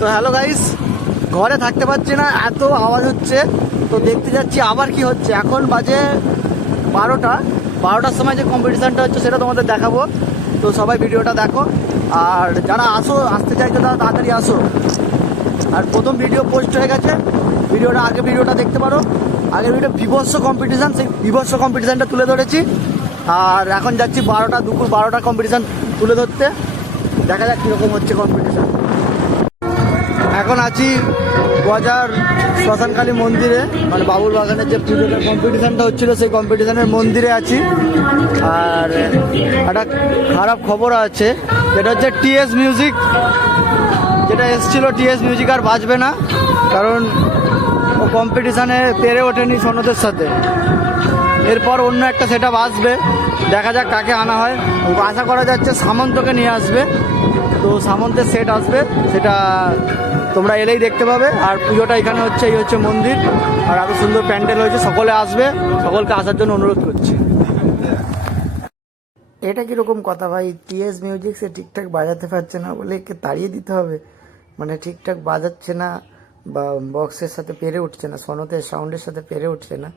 তো hello guys, ঘরে থাকতে পারছি না, এত আওয়াজ হচ্ছে, তো দেখতে যাচ্ছি আবার কি হচ্ছে। এখন বাজে বারোটা, বারোটার সময় যে কম্পিটিশানটা হচ্ছে সেটা তোমাদের দেখাবো। তো সবাই ভিডিওটা দেখো, আর যারা আসো, আসতে চাইছো তারা তাড়াতাড়ি আসো। আর প্রথম ভিডিও পোস্ট হয়ে গেছে, ভিডিওটা আগে ভিডিওটা দেখতে পারো। আগের ভিডিও বিভৎস কম্পিটিশান সেই বিভৎস কম্পিটিশানটা তুলে ধরেছি। আর এখন যাচ্ছি বারোটা, দুপুর বারোটা কম্পিটিশান তুলে ধরতে। দেখা যাক কীরকম হচ্ছে কম্পিটিশান এখন আছি বাজার শ্মশানকালী মন্দিরে মানে বাবুল বাগানের যে পুজোটা কম্পিটিশানটা হচ্ছিল, সেই কম্পিটিশানের মন্দিরে আছি। আর একটা খারাপ খবর আছে, যেটা হচ্ছে টিএস মিউজিক যেটা এসছিল টিএস মিউজিক আর বাজবে না, কারণ ও কম্পিটিশানে পেরে ওঠেনি সনদের সাথে। এরপর অন্য একটা সেট আসবে। দেখা যাক কাকে আনা হয়। আশা করা যাচ্ছে সামন্তকে নিয়ে আসবে। তো সামন্তের সেট আসবে। সেটা তোমরা এলেই দেখতে পাবে। আর পুজোটা এখানে হচ্ছে, এই হচ্ছে মন্দির। আর আরও সুন্দর প্যান্ডেল হয়েছে সকলে আসবে। সকলকে আসার জন্য অনুরোধ করছি। এটা কীরকম কথা ভাই? টিএস মিউজিক সে ঠিকঠাক বাজাতে পারছে না বলে একে তাড়িয়ে দিতে হবে। মানে ঠিকঠাক বাজাচ্ছে না বা বক্সের সাথে পেরে উঠছে না সনতের সাউন্ডের সাথে পেরে উঠছে না।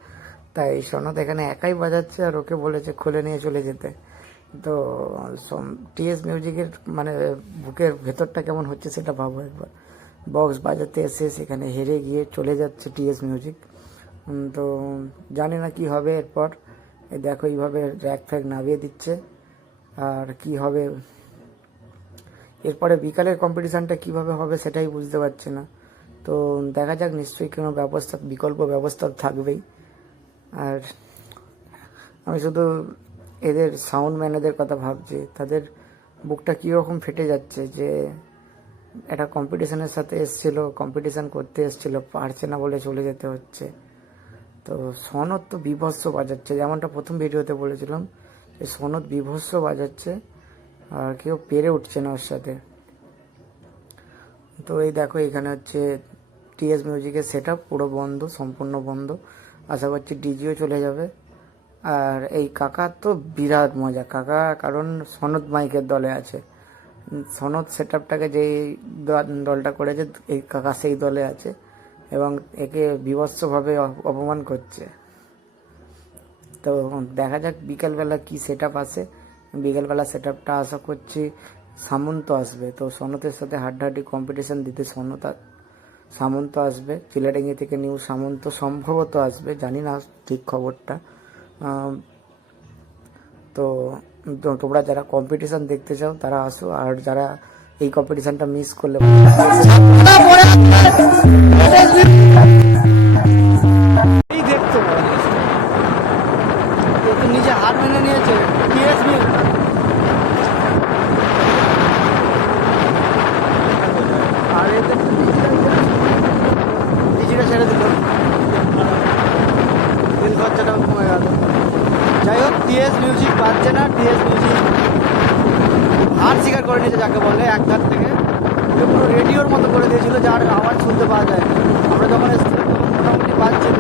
তাই সনত এখানে একাই বাজাচ্ছে আর ওকে বলেছে খুলে নিয়ে চলে যেতে। তো টিএস মিউজিকের মানে বুকের ভেতরটা কেমন হচ্ছে সেটা ভাবো একবার। বক্স বাজাতে এসে সেখানে হেরে গিয়ে চলে যাচ্ছে টিএস মিউজিক। তো, জানি না কি হবে এরপর। দেখো এইভাবে র্যাক ফ্যাক নামিয়ে দিচ্ছে। আর কি হবে? এরপরে বিকালের কম্পিটিশানটা কীভাবে হবে সেটাই বুঝতে পারছি না। তো, দেখা যাক নিশ্চয়ই কোনো ব্যবস্থা, বিকল্প ব্যবস্থা থাকবেই। আর আমি শুধু এদের সাউন্ড ম্যানেদের কথা ভাবছি, তাদের বুকটা কীরকম ফেটে যাচ্ছে যে একটা কম্পিটিশনের সাথে এসছিল কম্পিটিশন করতে এসছিল, পারছে না বলে চলে যেতে হচ্ছে। তো সনদ তো বিভৎস বাজাচ্ছে, যেমনটা প্রথম ভিডিওতে বলেছিলাম যে সনদ বিভৎস বাজাচ্ছে, আর কেউ পেরে উঠছে না ওর সাথে। তো এই দেখো এখানে হচ্ছে টিএস মিউজিকের সেট পুরো বন্ধ, সম্পূর্ণ বন্ধ। আশা করছি ডিজিও চলে যাবে। আর এই কাকা তো বিরাট মজা। কাকা কারণ সনদ মাইকের দলে আছে। সনদ সেট আপটাকে যেই দলটা করেছে, এই কাকা সেই দলে আছে এবং একে বিভৎসভাবে অপমান করছে। তো দেখা যাক বিকেলবেলা কি সেট আপ আসে। বিকেলবেলা সেট আপটা আশা করছি সামন্ত আসবে। তো সনতের সাথে হাড্ডাহাড্ডি কম্পিটিশন দিতে সনত সামন্ত আসবে। চিলাডেঙ্গি থেকে নিউ সামন্ত সম্ভবত আসবে। জানি না ঠিক খবরটা। তো তোমরা যারা কম্পিটিশন দেখতে চাও, তারা আসো। আর যারা এই কম্পিটিশনটা মিস করলে নিজে হার মেনে নিয়েছে টিএসবি আর এতে ডিজিটা ছেড়ে দিল তেল খরচাটাও কমে গেল যাই হোক টিএস মিউজিক বাজছে না, টিএস মিউজিক হার স্বীকার করে নিয়েছে যাকে বলে এক ধার থেকে। পুরো রেডিওর মতো করে দিয়েছিল, যার আওয়াজ শুনতে পাওয়া যায় আমরা যখন এসেছিলাম তখন মোটামুটি বাজছিল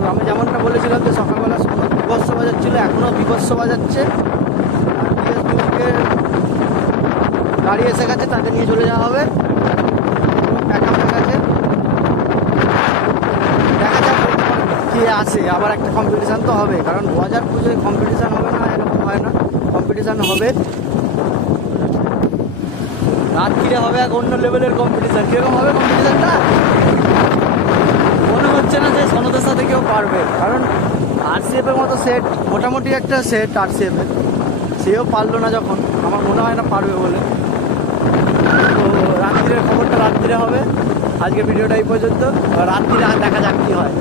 তো আমি যেমনটা বলেছিলাম যে সকালবেলা বিভৎস বাজাচ্ছিল এখনও বিভৎস বাজাচ্ছে। আর টিএস মিউজিকের গাড়ি এসে গেছে, তাকে নিয়ে চলে যাওয়া হবে প্যাক আপ হয়ে গেছে দেখা যাক আসে আবার একটা কম্পিটিশান তো হবে, কারণ বাজার পুজোয় কম্পিটিশান হবে না, এরকম হয় না। কম্পিটিশান হবে। রাত্রিরে হবে এক অন্য লেভেলের কম্পিটিশান কীরকম হবে কম্পিটিশানটা মনে হচ্ছে না যে সনদের সাথে কেউ পারবে, কারণ আরসিএফ এর মতো সেট মোটামুটি একটা সেট আরসিএফ এর। সেও পারল না যখন, আমার মনে হয় না পারবে বলে। তো রাত্রিরের খবরটা রাত্রিরে হবে। আজকে ভিডিওটা এই পর্যন্ত। রাত্রিরে আর দেখা যাক কি হয়।